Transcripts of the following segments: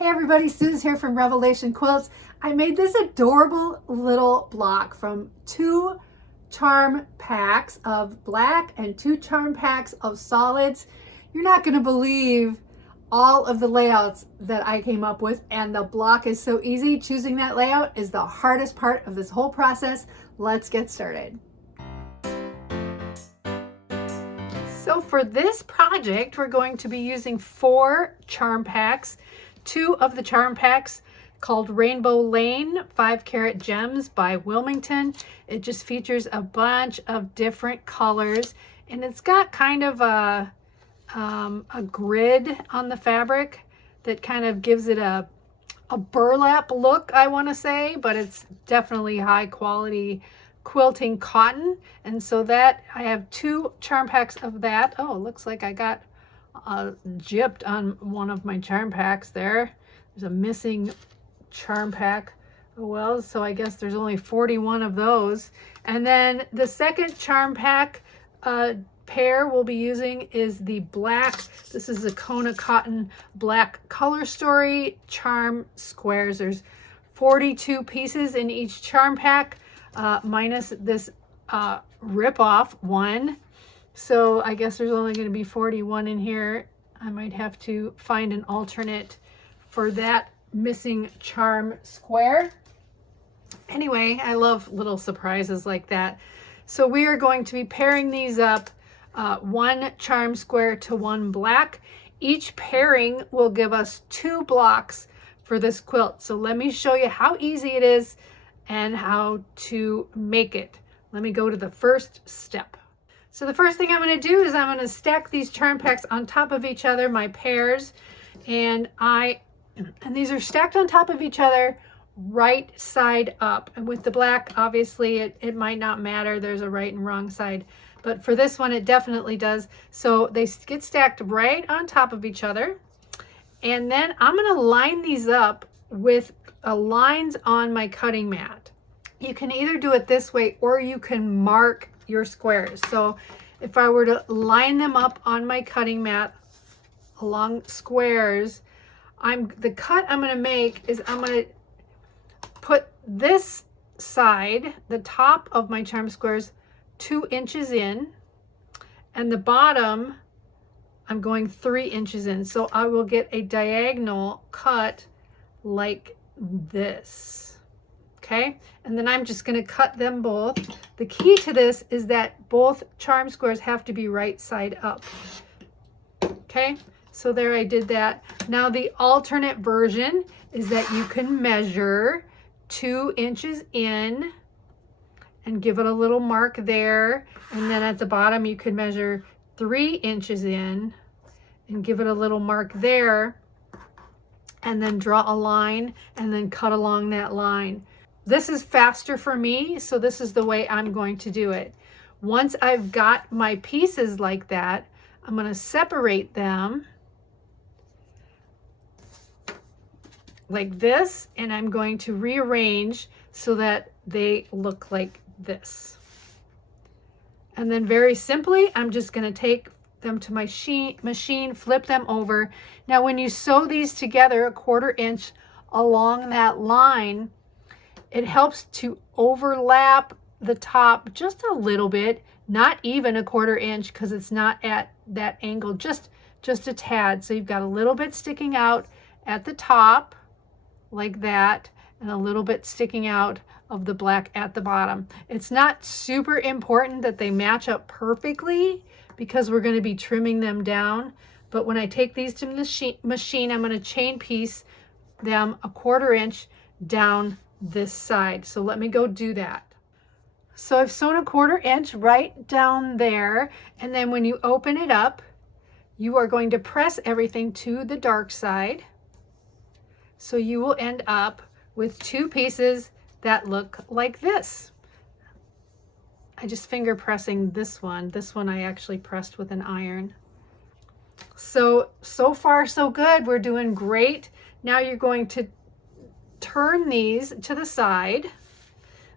Hey everybody, Suze here from Revelation Quilts. I made this adorable little block from 2 charm packs of black and 2 charm packs of solids. You're not going to believe all of the layouts that I came up with, and the block is so easy. Choosing that layout is the hardest part of this whole process. Let's get started. So for this project, we're going to be using 4 charm packs. 2 of the charm packs called Rainbow Lane 5-Carat Gems by Wilmington. It just features a bunch of different colors, and it's got kind of a grid on the fabric that kind of gives it a burlap look, I want to say, but it's definitely high quality quilting cotton. And so that I have 2 charm packs of that. Oh, it looks like I got gypped on one of my charm packs there. There's a missing charm pack. Oh well, so I guess there's only 41 of those. And then the second charm pack pair we'll be using is the black. This is the Kona Cotton Black Color Story charm squares. There's 42 pieces in each charm pack, minus this rip-off one. So I guess there's only going to be 41 in here. I might have to find an alternate for that missing charm square. Anyway, I love little surprises like that. So we are going to be pairing these up, 1 charm square to 1 black. Each pairing will give us 2 blocks for this quilt. So let me show you how easy it is and how to make it. Let me go to the first step. So the first thing I'm going to do is I'm going to stack these charm packs on top of each other, my pairs, and these are stacked on top of each other right side up. And with the black, obviously it might not matter. There's a right and wrong side, but for this one it definitely does. So they get stacked right on top of each other, and then I'm going to line these up with lines on my cutting mat. You can either do it this way or you can mark your squares. So if I were to line them up on my cutting mat along squares, the cut I'm going to make is I'm going to put this side, the top of my charm squares, 2 inches in, and the bottom I'm going 3 inches in. So I will get a diagonal cut like this. Okay, and then I'm just going to cut them both. The key to this is that both charm squares have to be right side up. Okay, so there, I did that. Now the alternate version is that you can measure 2 inches in and give it a little mark there, and then at the bottom you can measure 3 inches in and give it a little mark there, and then draw a line and then cut along that line. This is faster for me, so this is the way I'm going to do it. Once I've got my pieces like that, I'm going to separate them like this, and I'm going to rearrange so that they look like this. And then very simply, I'm just going to take them to my machine, flip them over. Now when you sew these together 1/4 inch along that line, it helps to overlap the top just a little bit, not even 1/4 inch because it's not at that angle, just a tad. So you've got a little bit sticking out at the top like that, and a little bit sticking out of the black at the bottom. It's not super important that they match up perfectly because we're going to be trimming them down. But when I take these to the machine, I'm going to chain piece them 1/4 inch down this side. So let me go do that. So I've sewn 1/4 inch right down there, and then when you open it up, you are going to press everything to the dark side. So you will end up with 2 pieces that look like this. I just finger pressing this one. This one I actually pressed with an iron. So far so good. We're doing great. Now you're going to turn these to the side.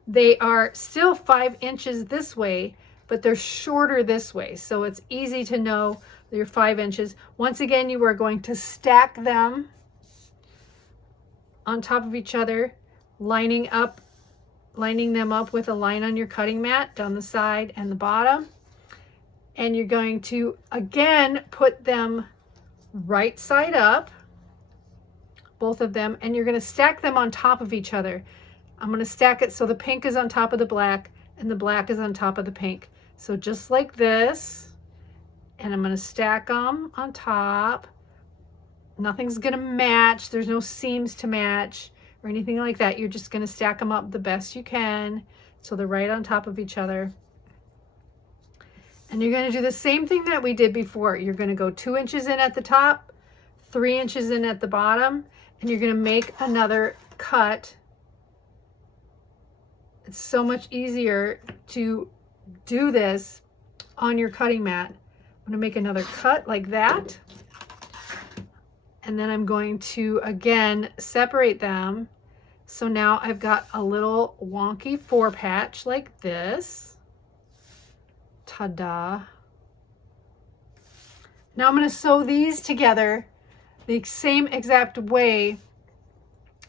They are still 5 inches this way, but they're shorter this way. So it's easy to know they're 5 inches. Once again, you are going to stack them on top of each other, lining them up with a line on your cutting mat down the side and the bottom. And you're going to again put them right side up, both of them, and you're going to stack them on top of each other. I'm going to stack it so the pink is on top of the black and the black is on top of the pink. So just like this, and I'm going to stack them on top. Nothing's going to match. There's no seams to match or anything like that. You're just going to stack them up the best you can so they're right on top of each other. And you're going to do the same thing that we did before. You're going to go 2 inches in at the top, 3 inches in at the bottom, and you're going to make another cut. It's so much easier to do this on your cutting mat. I'm going to make another cut like that. And then I'm going to, again, separate them. So now I've got a little wonky 4 patch like this. Ta-da. Now I'm going to sew these together the same exact way,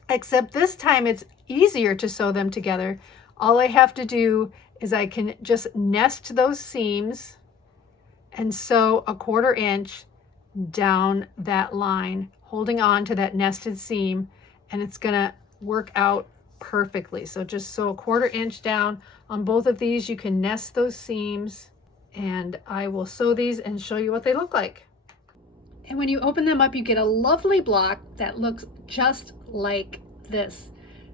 except this time it's easier to sew them together. All I have to do is I can just nest those seams and sew a 1/4 inch down that line, holding on to that nested seam, and it's going to work out perfectly. So just sew a 1/4 inch down on both of these. You can nest those seams, and I will sew these and show you what they look like. And when you open them up, you get a lovely block that looks just like this.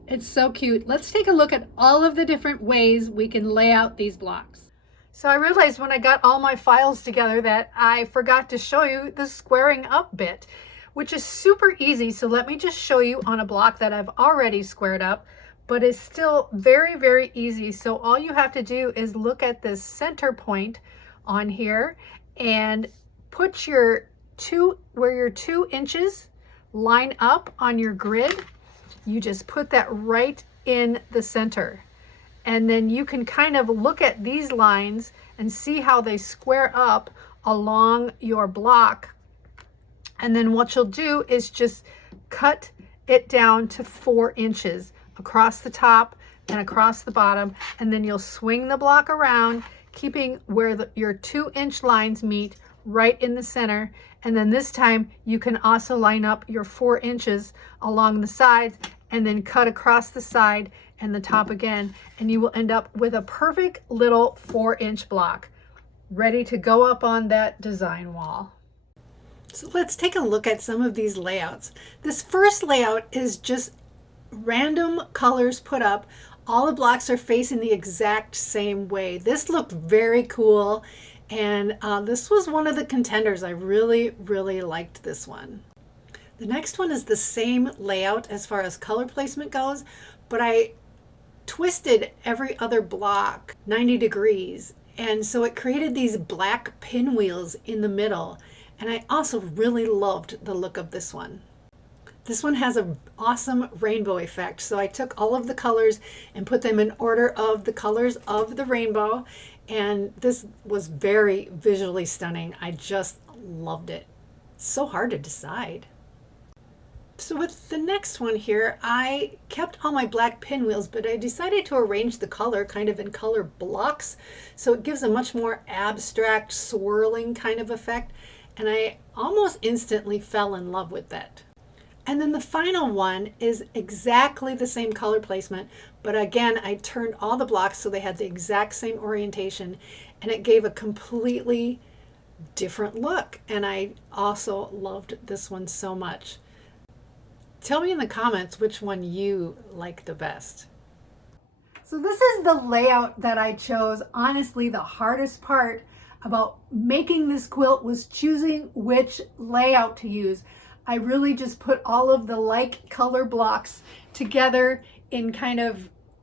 It's so cute. Let's take a look at all of the different ways we can lay out these blocks. So I realized when I got all my files together that I forgot to show you the squaring up bit, which is super easy. So let me just show you on a block that I've already squared up, but it's still very, very easy. So all you have to do is look at this center point on here and put your where your 2 inches line up on your grid. You just put that right in the center. And then you can kind of look at these lines and see how they square up along your block. And then what you'll do is just cut it down to 4 inches across the top and across the bottom. And then you'll swing the block around, keeping where your 2 inch lines meet right in the center. And then this time you can also line up your 4 inches along the sides and then cut across the side and the top again, and you will end up with a perfect little 4 inch block ready to go up on that design wall. So let's take a look at some of these layouts. This first layout is just random colors put up. All the blocks are facing the exact same way. This looked very cool, and this was one of the contenders. I really, really liked this one. The next one is the same layout as far as color placement goes, but I twisted every other block 90 degrees, and so it created these black pinwheels in the middle, and I also really loved the look of this one. This one has an awesome rainbow effect, so I took all of the colors and put them in order of the colors of the rainbow, and this was very visually stunning. I just loved it. So hard to decide. So with the next one here, I kept all my black pinwheels, but I decided to arrange the color kind of in color blocks, so it gives a much more abstract swirling kind of effect, and I almost instantly fell in love with that. And then the final one is exactly the same color placement, but again, I turned all the blocks so they had the exact same orientation, and it gave a completely different look, and I also loved this one so much. Tell me in the comments which one you like the best. So this is the layout that I chose. Honestly, the hardest part about making this quilt was choosing which layout to use. I really just put all of the like color blocks together in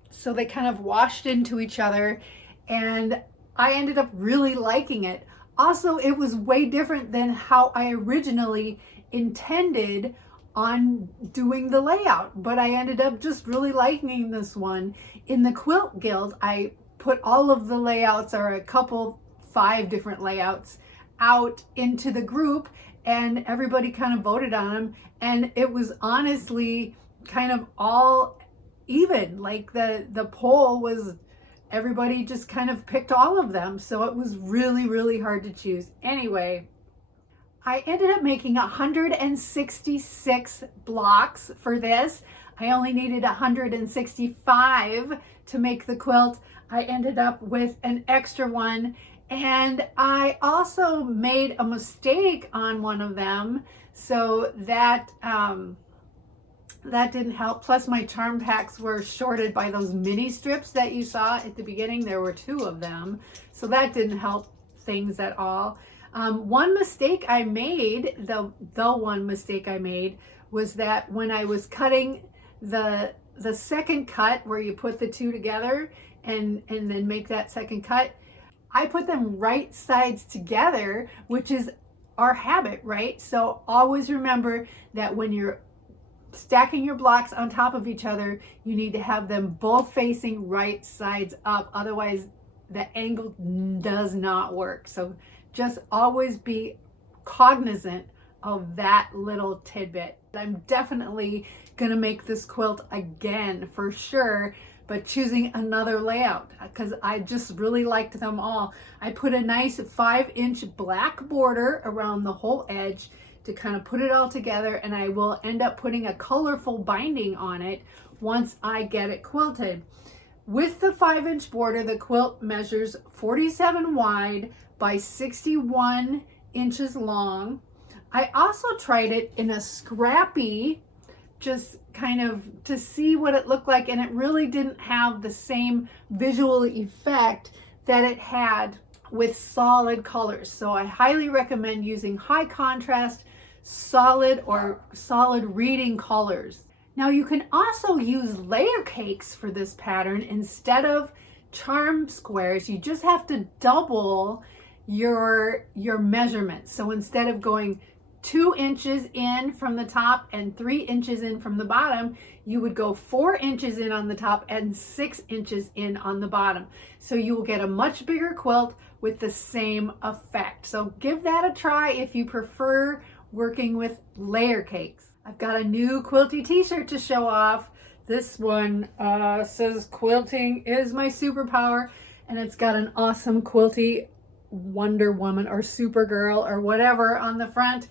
so they kind of washed into each other, and I ended up really liking it. Also, it was way different than how I originally intended on doing the layout, but I ended up just really liking this one. In the Quilt Guild, I put all of the layouts, or 5 different layouts, out into the group, and everybody kind of voted on them, and it was honestly kind of all even, like the poll was, everybody just kind of picked all of them. So it was really, really hard to choose. Anyway, I ended up making 166 blocks for this. I only needed 165 to make the quilt. I ended up with an extra one, and I also made a mistake on one of them, so that that didn't help. Plus my charm packs were shorted by those mini strips that you saw at the beginning. There were 2 of them, so that didn't help things at all. One mistake I made, the one mistake I made, was that when I was cutting the second cut, where you put the 2 together and then make that second cut, I put them right sides together, which is our habit, right? So always remember that when you're stacking your blocks on top of each other, you need to have them both facing right sides up. Otherwise, the angle does not work. So just always be cognizant of that little tidbit. I'm definitely gonna make this quilt again for sure, but choosing another layout because I just really liked them all. I put a nice 5-inch black border around the whole edge to kind of put it all together, and I will end up putting a colorful binding on it once I get it quilted. With the 5-inch border, the quilt measures 47 wide by 61 inches long. I also tried it in a scrappy, just kind of to see what it looked like, and it really didn't have the same visual effect that it had with solid colors. So I highly recommend using high contrast, solid or solid reading colors. Now you can also use layer cakes for this pattern instead of charm squares. You just have to double your measurements. So instead of going 2 inches in from the top and 3 inches in from the bottom, you would go 4 inches in on the top and 6 inches in on the bottom. So you will get a much bigger quilt with the same effect. So give that a try if you prefer working with layer cakes. I've got a new quilty t-shirt to show off. This one says quilting is my superpower, and it's got an awesome quilty Wonder Woman or Supergirl or whatever on the front.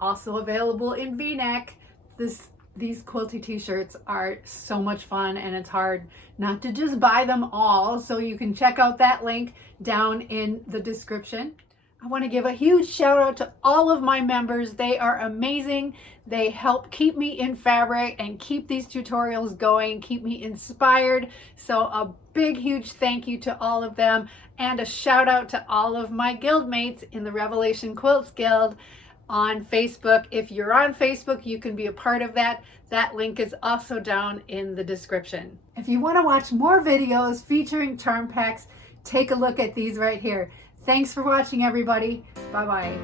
Also available in V-neck. These quilty t-shirts are so much fun, and it's hard not to just buy them all. So you can check out that link down in the description. I want to give a huge shout out to all of my members. They are amazing. They help keep me in fabric and keep these tutorials going, keep me inspired. So a big, huge thank you to all of them, and a shout out to all of my guild mates in the Revelation Quilts Guild on Facebook. If you're on Facebook, you can be a part of that. That link is also down in the description. If you want to watch more videos featuring charm packs, take a look at these right here. Thanks for watching, everybody. Bye-bye.